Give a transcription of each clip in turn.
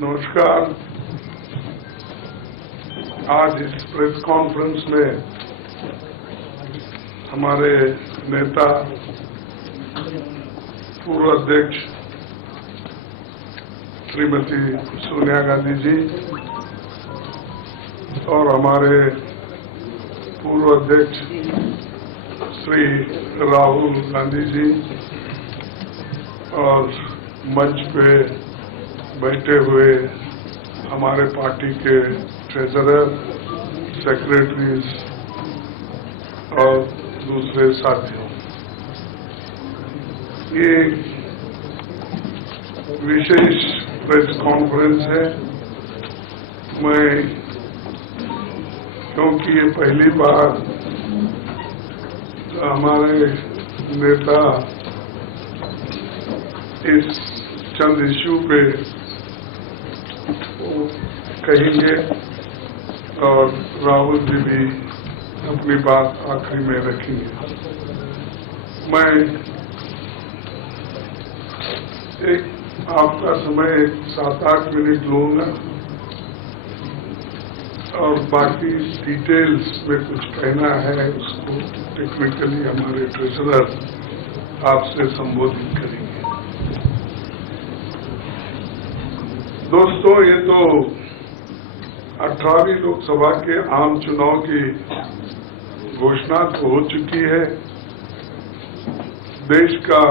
नमस्कार। आज इस प्रेस कॉन्फ्रेंस में हमारे नेता पूर्व अध्यक्ष श्रीमती सोनिया गांधी जी और हमारे पूर्व अध्यक्ष श्री राहुल गांधी जी और मंच पे बैठे हुए हमारे पार्टी के ट्रेजरर, सेक्रेटरीज और दूसरे साथियों, ये विशेष प्रेस कॉन्फ्रेंस है। मैं क्योंकि ये पहली बार हमारे नेता इस चंद इश्यू पे कहेंगे और राहुल जी भी अपनी बात आखिरी में रखेंगे। मैं आपका समय 7-8 मिनट लूंगा और बाकी डिटेल्स में कुछ कहना है उसको टेक्निकली हमारे ट्रेजरर आपसे संबोधित करेंगे। दोस्तों, ये तो 18वीं लोकसभा के आम चुनाव की घोषणा तो हो चुकी है। देश का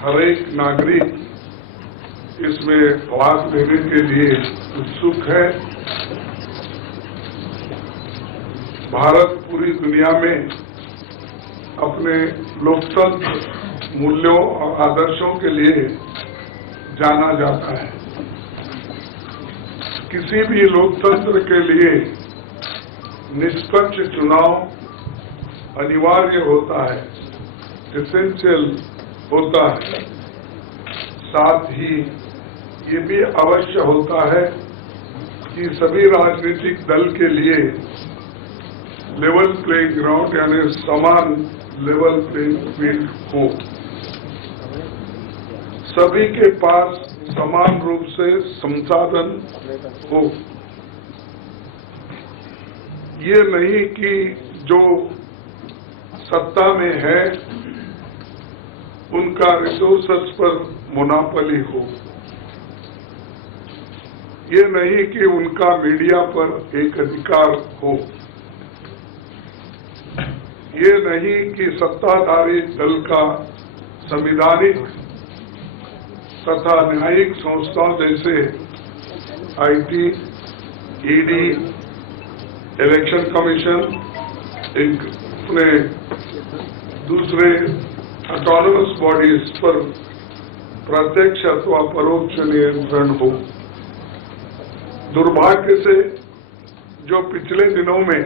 हर एक नागरिक इसमें भाग लेने के लिए उत्सुक है। भारत पूरी दुनिया में अपने लोकतंत्र मूल्यों और आदर्शों के लिए जाना जाता है। किसी भी लोकतंत्र के लिए निष्पक्ष चुनाव अनिवार्य होता है, एसेंशियल होता है। साथ ही ये भी अवश्य होता है कि सभी राजनीतिक दल के लिए लेवल प्लेइंग ग्राउंड यानी समान लेवल प्लेइंग फील्ड हो, सभी के पास समान रूप से संसाधन हो। ये नहीं कि जो सत्ता में है उनका रिसोर्सेस पर मोनोपोली हो। ये नहीं कि उनका मीडिया पर एक अधिकार हो। ये नहीं कि सत्ताधारी दल का संवैधानिक तथा न्यायिक संस्थाओं जैसे आईटी, ईडी, इलेक्शन कमीशन, अपने दूसरे ऑटोनमस बॉडीज पर प्रत्यक्ष अथवा परोक्ष नियंत्रण हो। दुर्भाग्य से जो पिछले दिनों में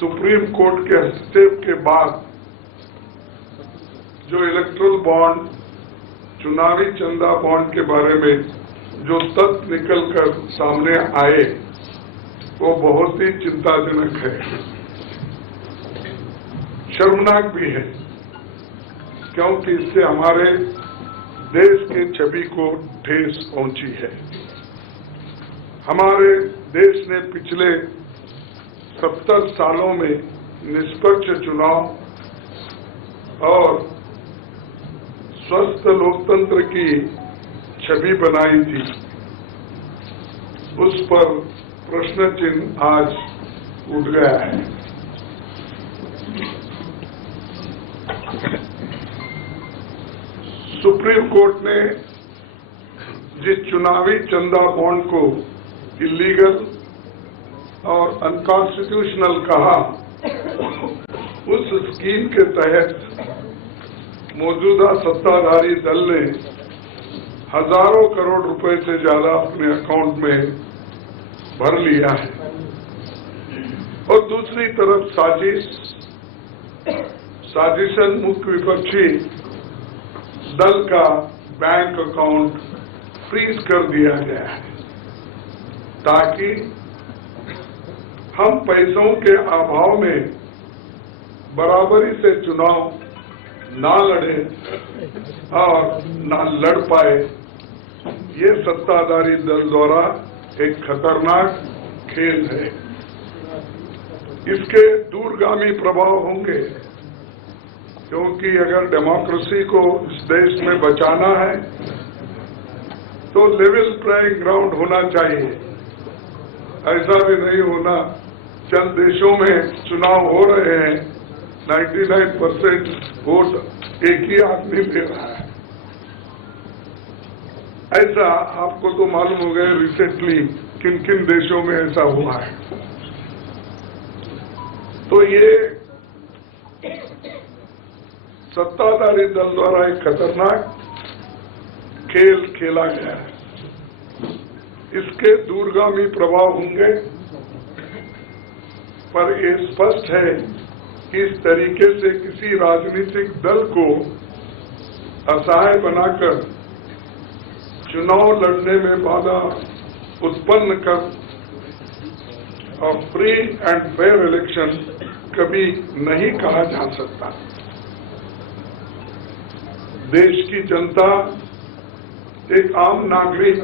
सुप्रीम कोर्ट के हस्तक्षेप के बाद जो इलेक्ट्रल बॉन्ड, चुनावी चंदा बॉन्ड के बारे में जो तथ्य निकलकर सामने आए वो बहुत ही चिंताजनक है, शर्मनाक भी है, क्योंकि इससे हमारे देश के छवि को ठेस पहुंची है। हमारे देश ने पिछले 70 सालों में निष्पक्ष चुनाव और स्वस्थ लोकतंत्र की छवि बनाई थी। उस पर प्रश्न चिन्ह आज उठ गया है। सुप्रीम कोर्ट ने जिस चुनावी चंदा बॉन्ड को इलीगल और अनकॉन्स्टिट्यूशनल कहा, उस स्कीम के तहत मौजूदा सत्ताधारी दल ने हजारों करोड़ रुपए से ज्यादा अपने अकाउंट में भर लिया है और दूसरी तरफ साजिशन मुख्य विपक्षी दल का बैंक अकाउंट फ्रीज कर दिया गया है ताकि हम पैसों के अभाव में बराबरी से चुनाव ना लड़े और ना लड़ पाए, ये सत्ताधारी दल द्वारा एक खतरनाक खेल है। इसके दूरगामी प्रभाव होंगे, क्योंकि अगर डेमोक्रेसी को इस देश में बचाना है तो लेवल प्लेइंग ग्राउंड होना चाहिए। ऐसा भी नहीं होना, चंद देशों में चुनाव हो रहे हैं, 99% वोट एक ही आदमी ले रहा है। ऐसा आपको तो मालूम हो गया रिसेंटली किन किन देशों में ऐसा हुआ है। तो ये सत्ताधारी दल द्वारा एक खतरनाक खेल खेला गया है। इसके दूरगामी प्रभाव होंगे, पर ये स्पष्ट है कि इस तरीके से किसी राजनीतिक दल को असहाय बनाकर चुनाव लड़ने में बाधा उत्पन्न कर और फ्री एंड फेयर इलेक्शन कभी नहीं कहा जा सकता। देश की जनता, एक आम नागरिक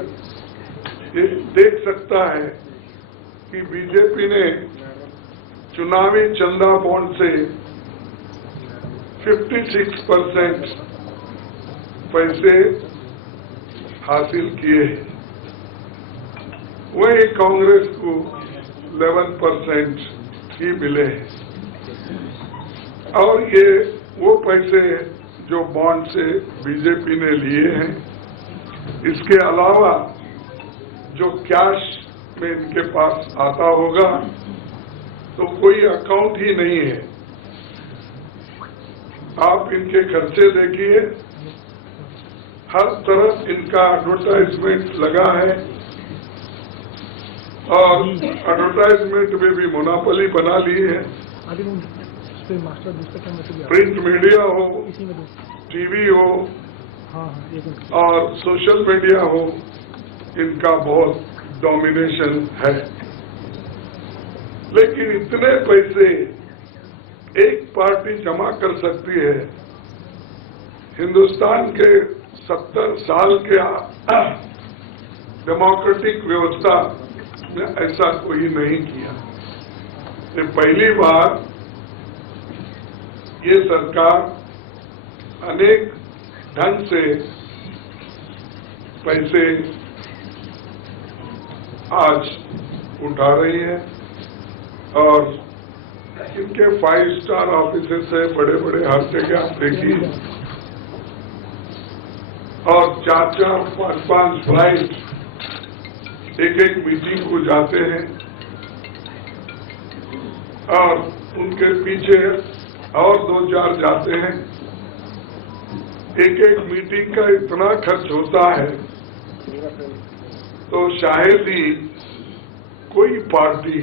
ये देख सकता है कि बीजेपी ने चुनावी चंदा बॉन्ड से 56% पैसे हासिल किए, वही कांग्रेस को 11% ही मिले। और ये वो पैसे जो बॉन्ड से बीजेपी ने लिए हैं, इसके अलावा जो कैश में इनके पास आता होगा तो कोई अकाउंट ही नहीं है। आप इनके खर्चे देखिए, हर तरफ इनका एडवर्टाइजमेंट लगा है और एडवर्टाइजमेंट में भी मोनोपोली बना ली है। प्रिंट मीडिया हो, टीवी हो और सोशल मीडिया हो, इनका बहुत डोमिनेशन है। लेकिन इतने पैसे एक पार्टी जमा कर सकती है, हिंदुस्तान के 70 साल के डेमोक्रेटिक व्यवस्था में ऐसा कोई नहीं किया। ये पहली बार ये सरकार अनेक ढंग से पैसे आज उठा रही है और इनके 5 स्टार ऑफिसर्स है, बड़े बड़े हर जगह आप देखिए, और 4-4, 5-5 फ्लाइट एक मीटिंग को जाते हैं और उनके पीछे और 2-4 जाते हैं। एक मीटिंग का इतना खर्च होता है तो शायद ही कोई पार्टी,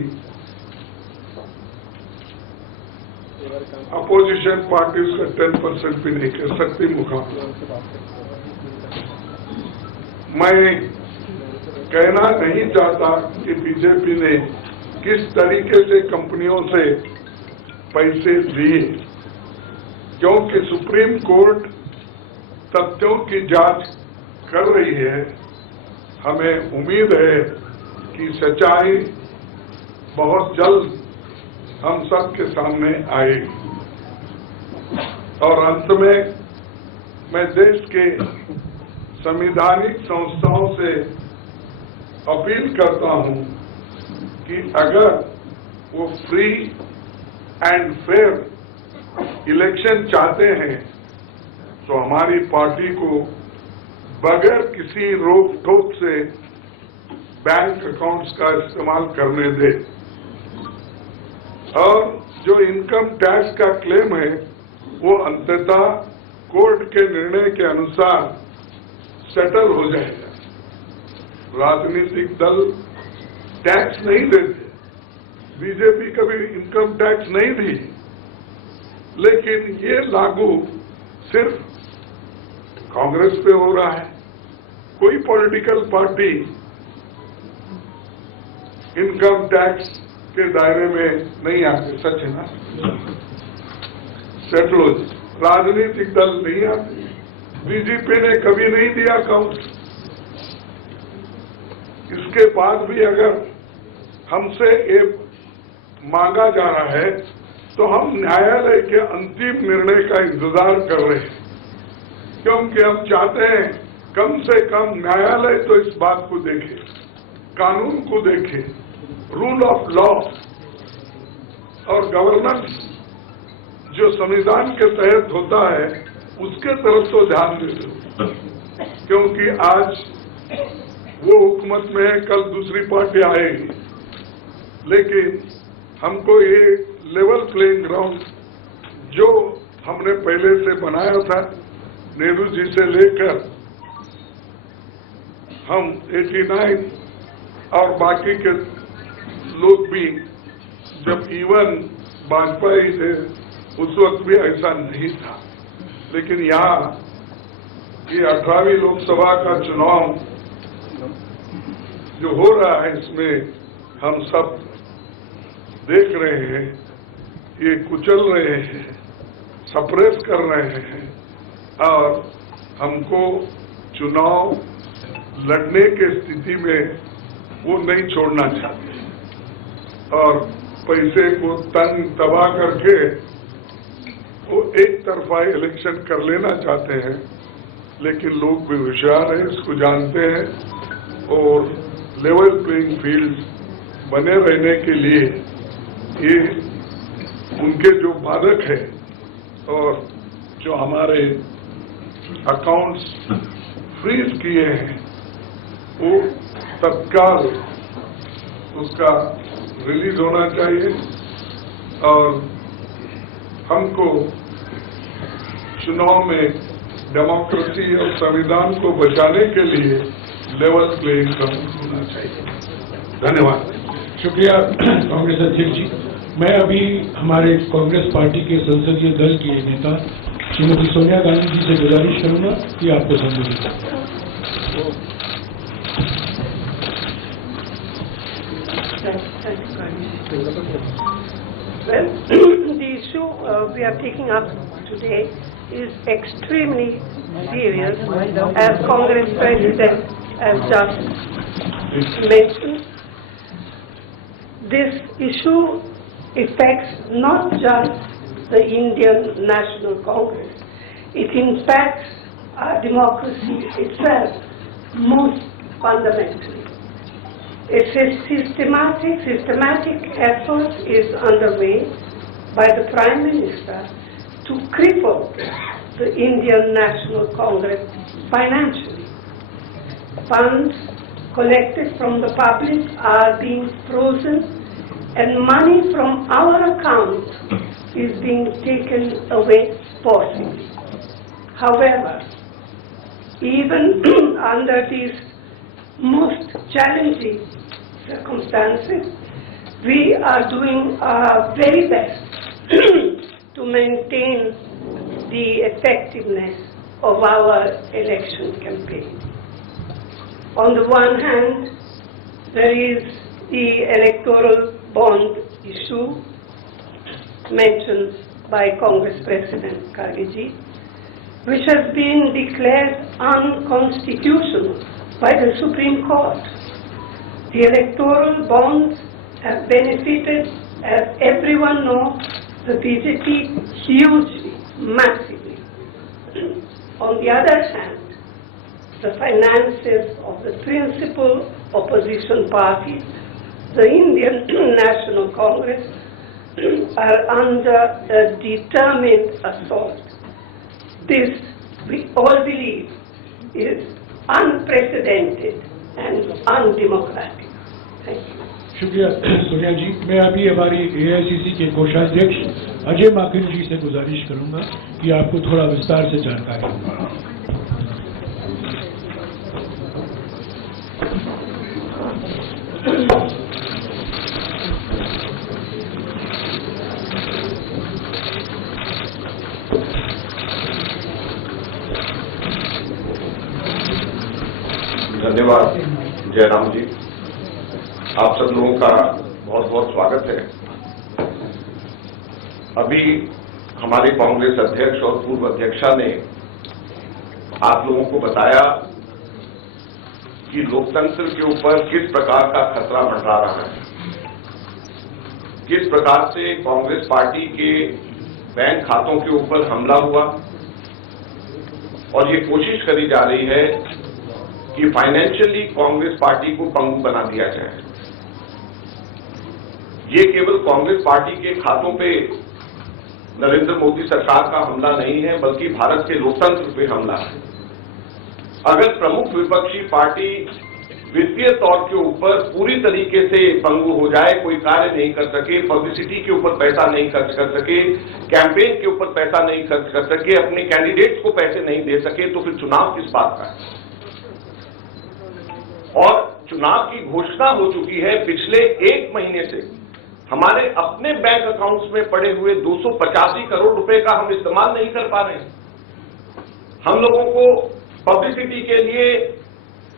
अपोजिशन पार्टी उसका 10% भी नहीं कर सकती मुकाबला। मैं कहना नहीं चाहता कि बीजेपी ने किस तरीके से कंपनियों से पैसे लिए, क्योंकि सुप्रीम कोर्ट तथ्यों की जांच कर रही है। हमें उम्मीद है कि सच्चाई बहुत जल्द हम सब के सामने आएगी। और अंत में मैं देश के संवैधानिक संस्थाओं से अपील करता हूं कि अगर वो फ्री एंड फेयर इलेक्शन चाहते हैं तो हमारी पार्टी को बगैर किसी रोक टोक से बैंक अकाउंट्स का इस्तेमाल करने दे और जो इनकम टैक्स का क्लेम है वो अंततः कोर्ट के निर्णय के अनुसार सेटल हो जाएगा। राजनीतिक दल टैक्स नहीं देते, बीजेपी कभी इनकम टैक्स नहीं दी, लेकिन ये लागू सिर्फ कांग्रेस पे हो रहा है। कोई पॉलिटिकल पार्टी इनकम टैक्स के दायरे में नहीं आते, सच है ना? सेटल, राजनीतिक दल नहीं आते। बीजेपी ने कभी नहीं दिया अकाउंट, इसके बाद भी अगर हमसे ये मांगा जा रहा है तो हम न्यायालय के अंतिम निर्णय का इंतजार कर रहे हैं, क्योंकि हम चाहते हैं कम से कम न्यायालय तो इस बात को देखे, कानून को देखे, रूल ऑफ लॉ और गवर्नेंस जो संविधान के तहत होता है उसके तरफ तो ध्यान दे, क्योंकि आज वो हुकूमत में है, कल दूसरी पार्टी आएगी, लेकिन हमको ये लेवल प्लेइंग ग्राउंड जो हमने पहले से बनाया था नेहरू जी से लेकर हम 89 और बाकी के लोग भी जब इवन वाजपेयी थे उस वक्त भी ऐसा नहीं था, लेकिन यहाँ ये 18वीं लोकसभा का चुनाव जो हो रहा है इसमें हम सब देख रहे हैं, ये कुचल रहे हैं, सप्रेस कर रहे हैं और हमको चुनाव लड़ने के स्थिति में वो नहीं छोड़ना चाहते और पैसे को तन तबाह करके वो एक तरफा इलेक्शन कर लेना चाहते हैं। लेकिन लोग भी होशियार हैं, इसको जानते हैं और लेवल प्लेइंग फील्ड बने रहने के लिए ये उनके जो बाधक है और जो हमारे अकाउंट्स फ्रीज किए हैं वो तत्काल उसका रिलीज होना चाहिए और हमको चुनाव में डेमोक्रेसी और संविधान को बचाने के लिए लेवल प्लेइंग ग्राउंड होना चाहिए। धन्यवाद। शुक्रिया कांग्रेस अध्यक्ष जी। मैं अभी हमारे कांग्रेस पार्टी के संसदीय दल के नेता श्रीमती सोनिया गांधी जी से गुजारिश करूंगा कि आपको संबोधित करें। Well, the issue we are taking up today is extremely serious, as Congress President has just mentioned. This issue affects not just the Indian National Congress, it impacts our democracy itself most fundamentally. A systematic effort is underway by the Prime Minister to cripple the Indian National Congress financially. Funds collected from the public are being frozen and money from our account is being taken away forcibly. However, even under these most challenging circumstances, we are doing our very best to maintain the effectiveness of our election campaign. On the one hand, there is the electoral bond issue mentioned by Congress President Kharge ji, which has been declared unconstitutional by the Supreme Court. The electoral bonds have benefited, as everyone knows, the BJP hugely, massively. On the other hand, the finances of the principal opposition party, the Indian National Congress, are under a determined assault. This, we all believe, is unprecedented and undemocratic. Thank you. शुक्रिया सोनिया जी। मैं अभी हमारी AICC के कोषाध्यक्ष अजय माकिन जी से गुजारिश करूंगा कि आपको थोड़ा विस्तार से जानकारी दें। धन्यवाद जयराम जी, आप सब लोगों का बहुत बहुत स्वागत है। अभी हमारे कांग्रेस अध्यक्ष और पूर्व अध्यक्षा ने आप लोगों को बताया कि लोकतंत्र के ऊपर किस प्रकार का खतरा मंडरा रहा है, किस प्रकार से कांग्रेस पार्टी के बैंक खातों के ऊपर हमला हुआ और ये कोशिश करी जा रही है कि फाइनेंशियली कांग्रेस पार्टी को पंगु बना दिया जाए। ये केवल कांग्रेस पार्टी के खातों पे नरेंद्र मोदी सरकार का हमला नहीं है, बल्कि भारत के लोकतंत्र पे हमला है। अगर प्रमुख विपक्षी पार्टी वित्तीय तौर के ऊपर पूरी तरीके से पंगु हो जाए, कोई कार्य नहीं कर सके, पब्लिसिटी के ऊपर पैसा नहीं खर्च कर सके, कैंपेन के ऊपर पैसा नहीं खर्च कर सके, अपने कैंडिडेट्स को पैसे नहीं दे सके, तो फिर चुनाव किस बात का है? और चुनाव की घोषणा हो चुकी है। पिछले एक महीने से हमारे अपने बैंक अकाउंट्स में पड़े हुए 285 करोड़ रुपए का हम इस्तेमाल नहीं कर पा रहे हैं। हम लोगों को पब्लिसिटी के लिए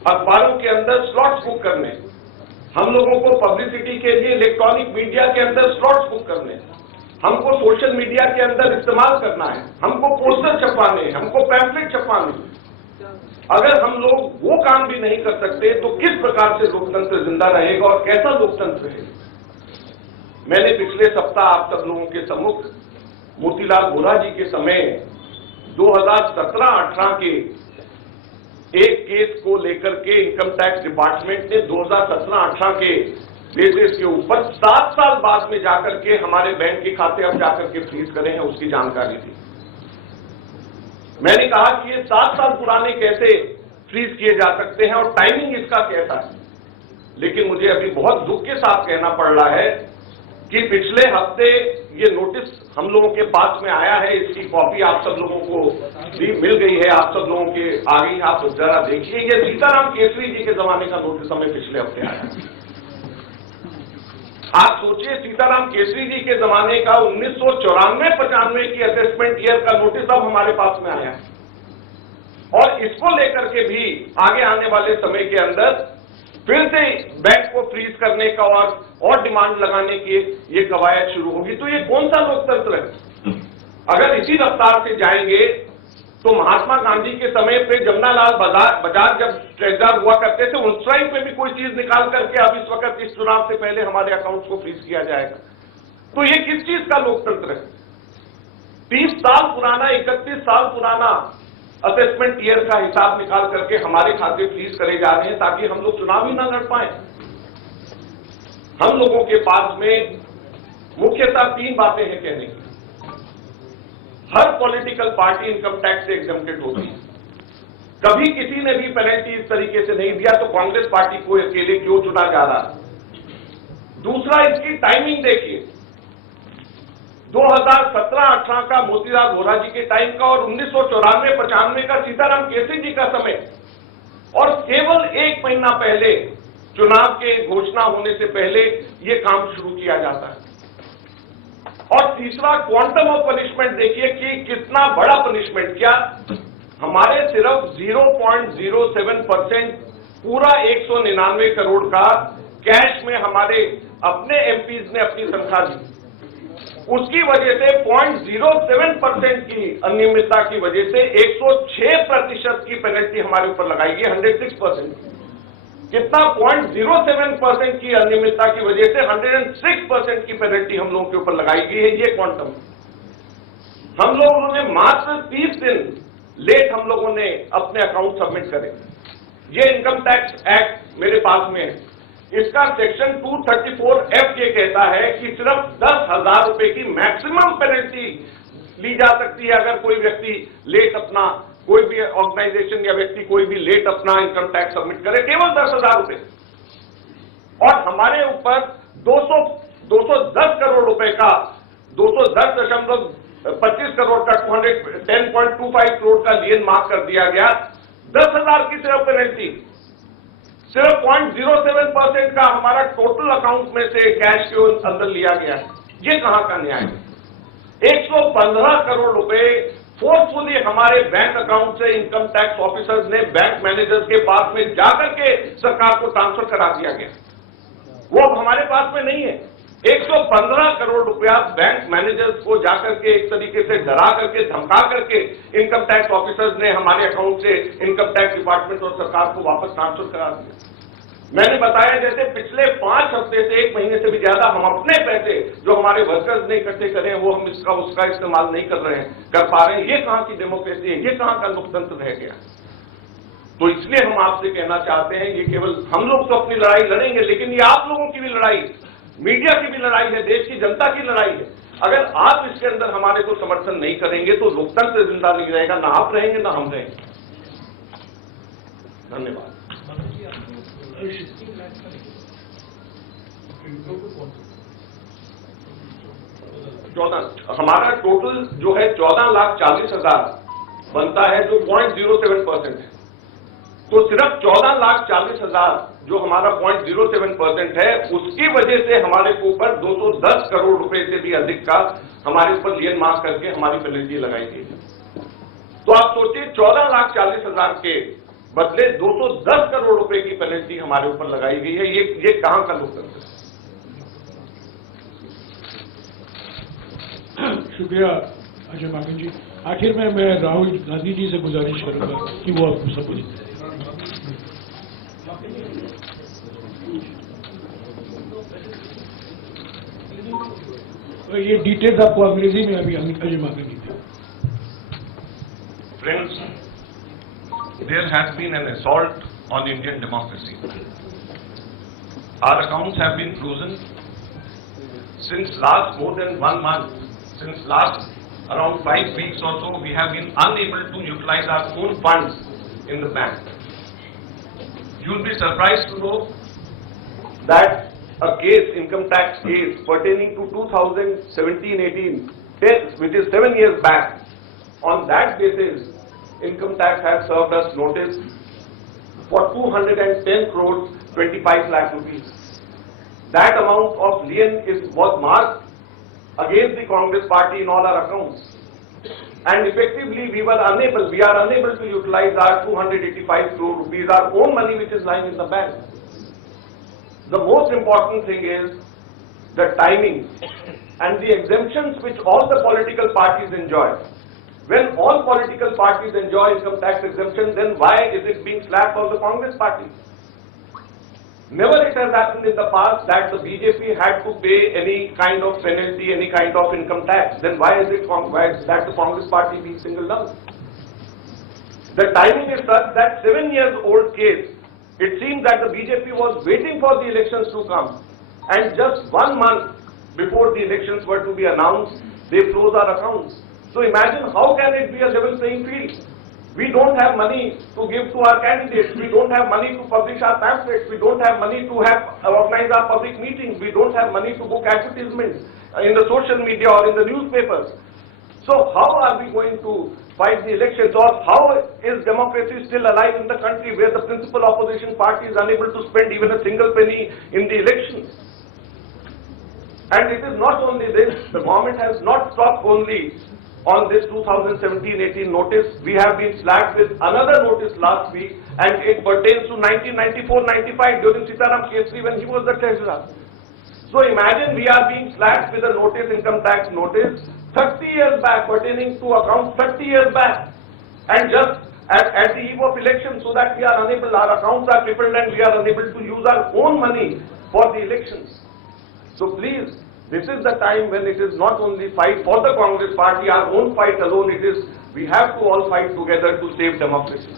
अखबारों के अंदर स्लॉट्स बुक करने, हम लोगों को पब्लिसिटी के लिए इलेक्ट्रॉनिक मीडिया के अंदर स्लॉट्स बुक करने, हमको सोशल मीडिया के अंदर इस्तेमाल करना है, हमको पोस्टर छपवाने, हमको पैम्फलेट छपवाने। अगर हम लोग वो काम भी नहीं कर सकते तो किस प्रकार से लोकतंत्र जिंदा रहेगा और कैसा लोकतंत्र है? मैंने पिछले सप्ताह आप सब लोगों के सम्मुख मोतीलाल वोरा जी के समय 2017-18 के एक केस को लेकर के इनकम टैक्स डिपार्टमेंट ने 2017-18 के बेसिस के ऊपर 7 साल बाद में जाकर के हमारे बैंक के खाते अब जाकर के फ्रीज करे हैं, उसकी जानकारी दी। मैंने कहा कि ये 7 साल पुराने कैसे फ्रीज किए जा सकते हैं और टाइमिंग इसका कैसा है। लेकिन मुझे अभी बहुत दुख के साथ कहना पड़ रहा है कि पिछले हफ्ते ये नोटिस हम लोगों के पास में आया है, इसकी कॉपी आप सब लोगों को भी मिल गई है, आप सब लोगों के आगे आप जरा देखिए। ये सीताराम केसरी जी के जमाने का नोटिस हमें पिछले हफ्ते आया। आप सोचिए, सीताराम केसरी जी के जमाने का 1994-95 की असेसमेंट ईयर का नोटिस अब हमारे पास में आया है और इसको लेकर के भी आगे आने वाले समय के अंदर फिर से बैंक को फ्रीज करने का और डिमांड लगाने की ये कवायद शुरू होगी। तो ये कौन सा लोकतंत्र है? अगर इसी रफ्तार से जाएंगे तो महात्मा गांधी के समय पे जमनालाल बजाज जब ट्रेजर हुआ करते थे, उस टाइम पे भी कोई चीज निकाल करके अब इस वक्त इस चुनाव से पहले हमारे अकाउंट्स को फ्रीज किया जाएगा। तो ये किस चीज का लोकतंत्र है? 30 साल पुराना, 31 साल पुराना असेसमेंट ईयर का हिसाब निकाल करके हमारे खाते फ्रीज करे जा रहे हैं ताकि हम लोग चुनाव ही ना लड़ पाए। हम लोगों के पास में मुख्यतः 3 बातें हैं कहने की। हर पॉलिटिकल पार्टी इनकम टैक्स से एग्जम्प्टेड होती है। कभी किसी ने भी पेनल्टी इस तरीके से नहीं दिया, तो कांग्रेस पार्टी को अकेले क्यों चुना जा रहा है? दूसरा, इसकी टाइमिंग देखिए, 2017-18 का मोतीलाल वोरा जी के टाइम का और 1994-95 का सीताराम केसरी जी का समय, और केवल 1 महीना पहले चुनाव के घोषणा होने से पहले ये काम शुरू किया जाता है। और तीसरा, क्वांटम ऑफ पनिशमेंट देखिए कि कितना बड़ा पनिशमेंट। क्या हमारे सिर्फ 0.07% पूरा 199 करोड़ का कैश में हमारे अपने एमपीज ने अपनी तनख्वाह दी, उसकी वजह से 0.07% की अनियमितता की वजह से 106% की पेनल्टी हमारे ऊपर लगाई गई। 106% कितना 0.07% की अनियमितता की वजह से 106% की पेनल्टी हम लोगों के ऊपर लगाई गई है। ये क्वांटम, हम लोगों ने मात्र 30 दिन लेट हम लोगों ने अपने अकाउंट सबमिट करे। ये इनकम टैक्स एक्ट मेरे पास में है, इसका सेक्शन 234F ये कहता है कि सिर्फ 10,000 रुपए की मैक्सिमम पेनल्टी ली जा सकती है अगर कोई व्यक्ति लेट अपना, कोई भी ऑर्गेनाइजेशन या व्यक्ति कोई भी लेट अपना इनकम टैक्स सबमिट करे, केवल 10,000 रुपए। और हमारे ऊपर 210 करोड़ रुपए का 210.25 करोड़ का 210.25 करोड़ का लियन माफ कर दिया गया। 10,000 की सिर्फ पेनल्टी, सिर्फ 0.07% का हमारा टोटल अकाउंट में से कैश के अंदर लिया गया है। ये कहां का न्याय है? 115 करोड़ रुपए फोर्सफुली हमारे बैंक अकाउंट से इनकम टैक्स ऑफिसर्स ने बैंक मैनेजर्स के पास में जाकर के सरकार को ट्रांसफर करा दिया गया। वो अब हमारे पास में नहीं है। 115 करोड़ रुपया बैंक मैनेजर्स को जाकर के एक तरीके से डरा करके धमका करके इनकम टैक्स ऑफिसर्स ने हमारे अकाउंट से इनकम टैक्स डिपार्टमेंट और सरकार को वापस ट्रांसफर करा दिया। मैंने बताया जैसे पिछले 5 हफ्ते से 1 महीने से भी ज्यादा हम अपने पैसे जो हमारे वर्कर्स ने इकट्ठे करे हैं वो हम इसका उसका इस्तेमाल नहीं कर पा रहे हैं। ये कहां की डेमोक्रेसी है, ये कहां का लोकतंत्र रह गया। तो इसलिए हम आपसे कहना चाहते हैं, ये केवल हम लोग तो अपनी लड़ाई लड़ेंगे, लेकिन ये आप लोगों की भी लड़ाई, मीडिया की भी लड़ाई है, देश की जनता की लड़ाई है। अगर आप इसके अंदर हमारे को समर्थन नहीं करेंगे तो लोकतंत्र जिंदा नहीं रहेगा, ना आप रहेंगे ना हम रहेंगे। धन्यवाद। हमारा टोटल जो है 14,40,000 बनता है, जो 0.07% है। तो सिर्फ 14,40,000 जो हमारा 0.07% है, उसकी वजह से हमारे ऊपर 210 करोड़ रुपए से भी अधिक का हमारे ऊपर लियन मार्क करके हमारी पेनल्टी लगाई गई है। तो आप सोचिए 14,40,000 के बदले 210 करोड़ रुपए की पेनल्टी हमारे ऊपर लगाई गई है। ये कहां का लोकतंत्र है? शुक्रिया अजय माकन जी। आखिर में मैं राहुल गांधी जी से गुजारिश करूंगा कि वो आपको संबोधित करें। ये डिटेल्स आपको अंग्रेजी में अभी अजय माकन जी थे। Friends, there has been an assault on Indian democracy. Our accounts have been frozen since last more than 1 month. Since last around 5 weeks or so, we have been unable to utilize our own funds in the bank. You'll be surprised to know that a case, income tax case pertaining to 2017-18, which is 7 years back, on that basis, income tax has served us notice for 210 crores 25 lakh rupees. That amount of lien was marked against the Congress party in all our accounts. And effectively we are unable to utilize our 285 crore rupees, our own money which is lying in the bank. The most important thing is the timing and the exemptions which all the political parties enjoy. When all political parties enjoy income tax exemption, then why is it being slapped on the Congress party? Never it has happened in the past that the BJP had to pay any kind of penalty, any kind of income tax. Then why is that the Congress party being singled out? The timing is such that 7 years old case, it seems that the BJP was waiting for the elections to come, and just 1 month before the elections were to be announced, they froze our accounts. So imagine how can it be a level playing field? We don't have money to give to our candidates. We don't have money to publish our pamphlets. We don't have money to organize our public meetings. We don't have money to book advertisements in the social media or in the newspapers. So how are we going to fight the elections, or how is democracy still alive in the country where the principal opposition party is unable to spend even a single penny in the elections? And it is not only this, the government has not stopped only on this 2017-18 notice. We have been slapped with another notice last week, and it pertains to 1994-95 during Sitaram Kesri when he was the treasurer. So imagine we are being slapped with a notice, income tax notice, 30 years back, pertaining to accounts 30 years back, and just at the eve of election, so that we are unable, our accounts are crippled and we are unable to use our own money for the elections. So please, this is the time when it is not only fight for the Congress party, our own fight alone, it is, we have to all fight together to save democracy.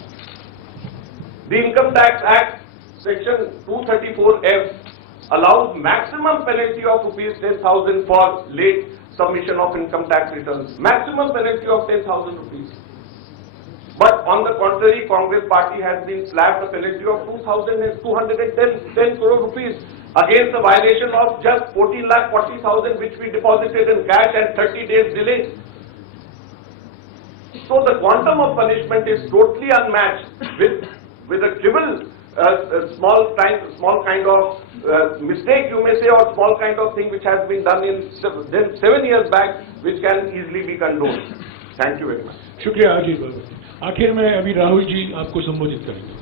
The Income Tax Act, section 234F, allows maximum penalty of rupees 10,000 for late submission of income tax returns. Maximum penalty of 10,000 rupees. But on the contrary, Congress party has been slapped a penalty of 210 crore rupees against the violation of just 14,40,000 which we deposited in cash and 30 days delay. So the quantum of punishment is totally unmatched with a trivial small kind of mistake you may say, or small kind of thing which has been done in 7 years back, which can easily be condoned. Thank you very much. शुक्रिया अजय बाबू। आखिर में अभी राहुल जी आपको संबोधित करेंगे।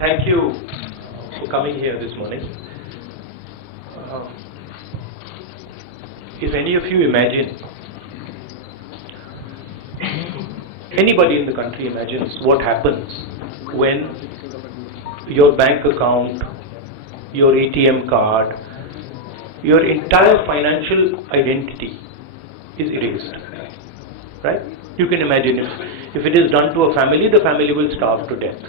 Thank you for coming here this morning. If any of you imagine, anybody in the country imagines what happens when your bank account, your ATM card, your entire financial identity is erased, right? You can imagine if it is done to a family, the family will starve to death.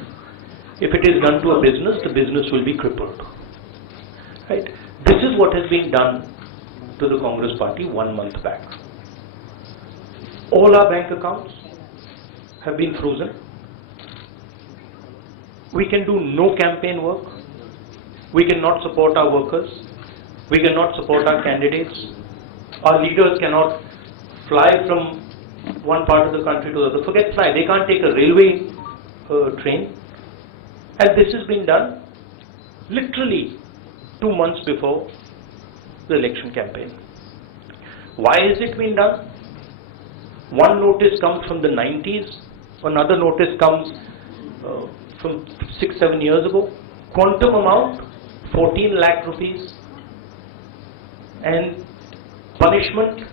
If it is done to a business, the business will be crippled, right? This is what has been done to the Congress party 1 month back. All our bank accounts have been frozen. We can do no campaign work. We cannot support our workers. We cannot support our candidates. Our leaders cannot fly from one part of the country to the other. Forget fly, they can't take a railway train. And this has been done literally 2 months before the election campaign. Why is it being done? One notice comes from the 90s, another notice comes from 6-7 years ago. Quantum amount 14 lakh rupees, and punishment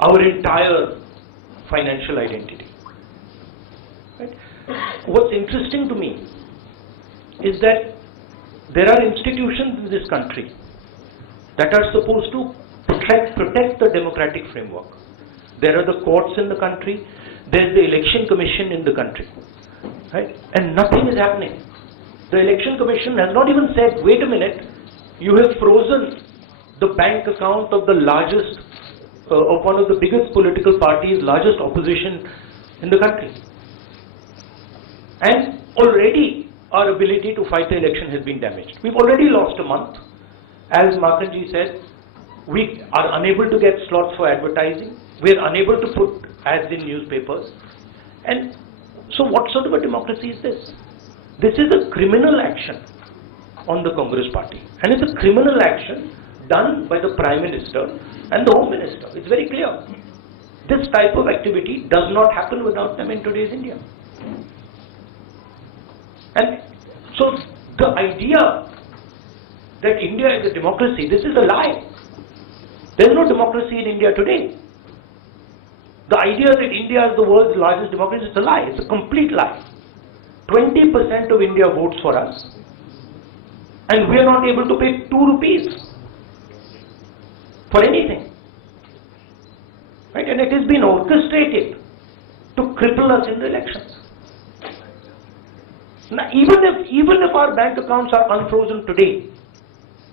our entire financial identity. Right? What's interesting to me is that there are institutions in this country that are supposed to protect the democratic framework. There are the courts in the country, there's the election commission in the country, right? And nothing is happening. The election commission has not even said, wait a minute, you have frozen the bank account of the largest, of one of the biggest political parties, largest opposition in the country. And already our ability to fight the election has been damaged. We've already lost a month. As Mallikarjun said, we are unable to get slots for advertising. We are unable to put ads in newspapers. And so what sort of a democracy is this? This is a criminal action on the Congress party. And it's a criminal action done by the Prime Minister and the Home Minister. It's very clear. This type of activity does not happen without them in today's India. And so the idea that India is a democracy, this is a lie. There is no democracy in India today. The idea that India is the world's largest democracy is a lie. It's a complete lie. 20% of India votes for us, and we are not able to pay 2 rupees for anything. Right? And it has been orchestrated to cripple us in the elections. Now, even if our bank accounts are unfrozen today,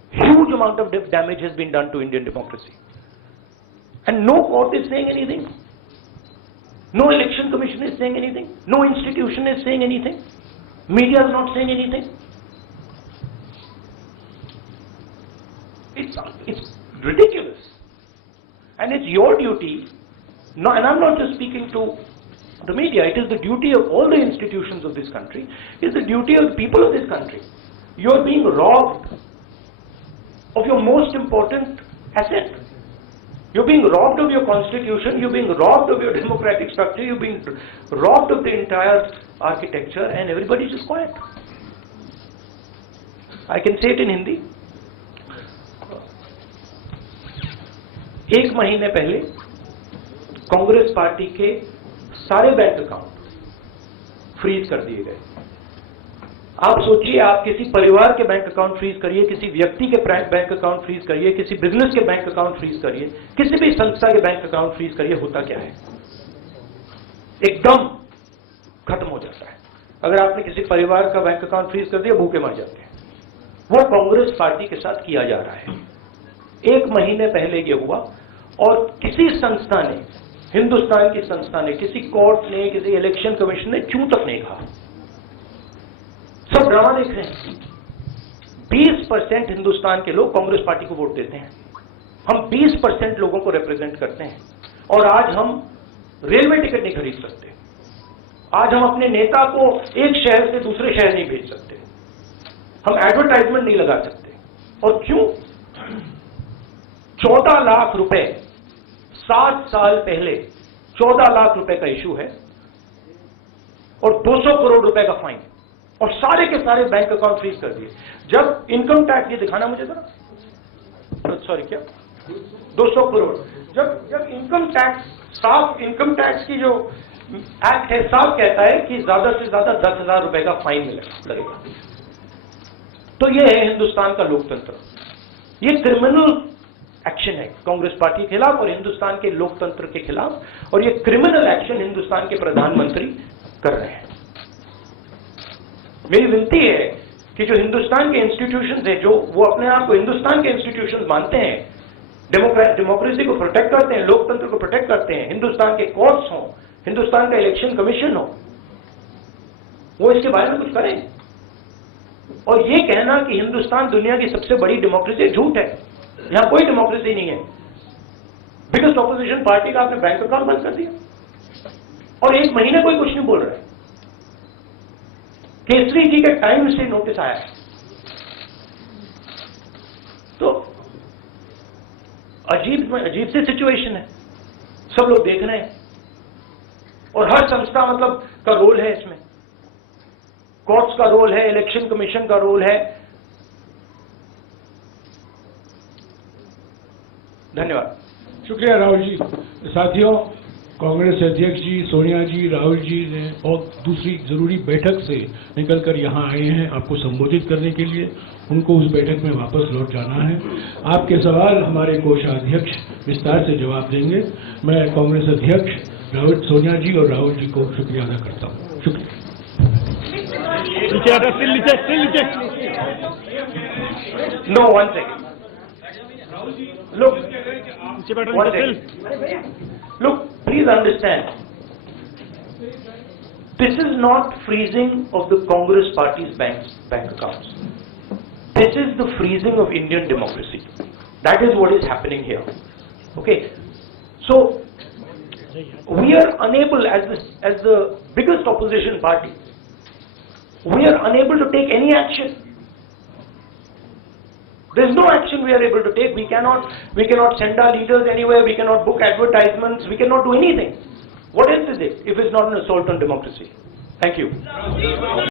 huge amount of damage has been done to Indian democracy. And no court is saying anything. No election commission is saying anything. No institution is saying anything. Media is not saying anything. It's ridiculous. And it's your duty, and I'm not just speaking to the media, it is the duty of all the institutions of this country, it's the duty of the people of this country. You're being robbed of your most important asset. You're being robbed of your constitution, you're being robbed of your democratic structure, you're being robbed of the entire architecture, and everybody's just quiet. I can say it in Hindi. 1 महीने पहले Congress party के सारे bank account freeze कर दिए गए। आप सोचिए, आप किसी परिवार के बैंक अकाउंट फ्रीज करिए, किसी व्यक्ति के बैंक अकाउंट फ्रीज करिए, किसी बिजनेस के बैंक अकाउंट फ्रीज करिए, किसी भी संस्था के बैंक अकाउंट फ्रीज करिए, होता क्या है? एकदम खत्म हो जाता है। अगर आपने किसी परिवार का बैंक अकाउंट फ्रीज कर दिया, भूखे मर जाते हैं। वो कांग्रेस पार्टी के साथ किया जा रहा है। 1 महीने पहले ये हुआ, और किसी संस्था ने, हिंदुस्तान की संस्था ने, किसी कोर्ट ने, किसी इलेक्शन कमीशन ने चूं तक नहीं कहा। सब ड्रामा देख रहे हैं। 20% हिंदुस्तान के लोग कांग्रेस पार्टी को वोट देते हैं। हम 20% लोगों को रिप्रेजेंट करते हैं, और आज हम रेलवे टिकट नहीं खरीद सकते। आज हम अपने नेता को एक शहर से दूसरे शहर नहीं भेज सकते। हम एडवर्टाइजमेंट नहीं लगा सकते। और क्यों? 14 लाख रुपए 7 साल पहले 14 लाख रुपए का इशू है, और 200 करोड़ रुपए का फाइन। और सारे के सारे बैंक अकाउंट फ्रीज कर दिए। जब इनकम टैक्स, ये दिखाना मुझे जरा, सॉरी क्या 200 करोड़, जब इनकम टैक्स, साफ इनकम टैक्स की जो एक्ट है साफ कहता है कि ज्यादा से ज्यादा 10,000 रुपए का फाइन लगेगा। तो ये है हिंदुस्तान का लोकतंत्र। ये क्रिमिनल एक्शन है कांग्रेस पार्टी के खिलाफ और हिंदुस्तान के लोकतंत्र के खिलाफ, और ये क्रिमिनल एक्शन हिंदुस्तान के प्रधानमंत्री कर रहे हैं। मेरी विनती है कि जो हिंदुस्तान के इंस्टीट्यूशंस है, जो वो अपने आप को हिंदुस्तान के इंस्टीट्यूशंस मानते हैं, डेमोक्रेसी को प्रोटेक्ट करते हैं, लोकतंत्र को प्रोटेक्ट करते हैं, हिंदुस्तान के कोर्ट्स हों, हिंदुस्तान का इलेक्शन कमीशन हो, वो इसके बारे में कुछ करें। और ये कहना कि हिंदुस्तान दुनिया की सबसे बड़ी डेमोक्रेसी, झूठ है। यहां कोई डेमोक्रेसी नहीं है। बिगेस्ट ऑपोजिशन पार्टी का आपने बैंक अकाउंट बंद कर दिया और 1 महीने कोई कुछ नहीं बोल रहा है। केसरी जी के टाइम से नोटिस आया है। तो अजीब सी सिचुएशन है, सब लोग देख रहे हैं और हर संस्था मतलब का रोल है इसमें। कोर्ट्स का रोल है, इलेक्शन कमीशन का रोल है। धन्यवाद। शुक्रिया राहुल जी। साथियों, कांग्रेस अध्यक्ष जी, सोनिया जी, राहुल जी ने और दूसरी जरूरी बैठक से निकलकर यहाँ आए हैं आपको संबोधित करने के लिए। उनको उस बैठक में वापस लौट जाना है। आपके सवाल हमारे कोषाध्यक्ष विस्तार से जवाब देंगे। मैं कांग्रेस अध्यक्ष सोनिया जी और राहुल जी को शुक्रिया अदा करता हूँ। शुक्रिया। No, one second. Look, one second. Look, please understand. This is not freezing of the Congress party's bank accounts. This is the freezing of Indian democracy. That is what is happening here. Okay. So we are unable, as the biggest opposition party, we are unable to take any action. There is no action we are able to take. We cannot send our leaders anywhere. We cannot book advertisements. We cannot do anything. What else is it if it's not an assault on democracy? Thank you.